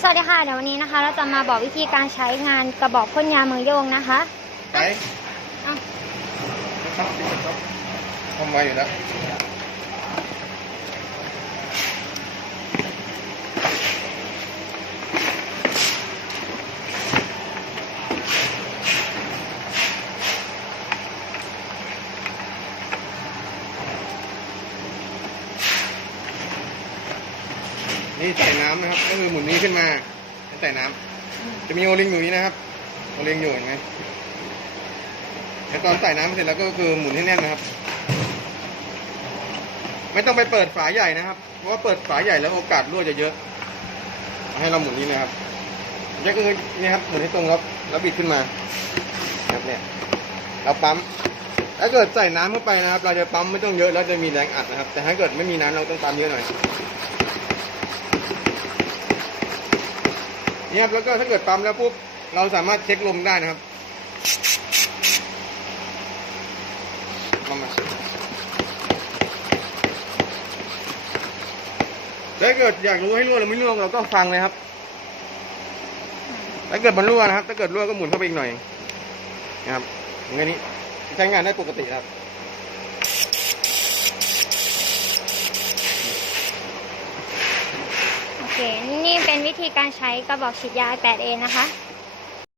สวัสดีค่ะเดี๋ยววันนี้นะคะ เราจะมาบอกวิธีการใช้งานกระบอกพ่นยามือโยงนะคะไปอะครับดีครับทำไวอยู่แล้ นี่ใส่น้ำนะครับ ก็คือหมุนนี้ขึ้นมาแล้วใส่น้ำจะมีโอลิงอยู่นี้นะครับโอลิงอยู่เห็นไหมแล้วตอนใส่น้ำเสร็จแล้วก็คือหมุนให้แน่นนะครับ ไม่ต้องไปเปิดฝาใหญ่นะครับ เพราะว่าเปิดฝาใหญ่แล้วโอกาสรั่วจะเยอะ ให้เราหมุนนี้นะครับยกมือนี่ครับหมุนให้ตรงแล้วแล้วบิดขึ้นมาครับเนี่ยเราปั๊มถ้าเกิดใส่น้ำเข้าไปนะครับ เราจะปั๊มไม่ต้องเยอะแล้วจะมีแรงอัดนะครับ แต่ถ้าเกิดไม่มีน้ำเราต้องปั๊มเยอะหน่อย เนี่ยครับแล้วก็ถ้าเกิดปั๊มแล้วปุ๊บเราสามารถเช็คลมได้นะครับมามาถ้าเกิดอยากรู้ให้รั่วหรือไม่รั่วเราก็ฟังเลยครับ ถ้าเกิดมันรั่วนะครับ ถ้าเกิดรั่วก็หมุนเข้าไปอีกหน่อยนะครับอย่างนี้ใช้งานได้ปกติครับ โอ เค นี่เป็นวิธีการใช้กระบอกฉีดยา 8A นะคะ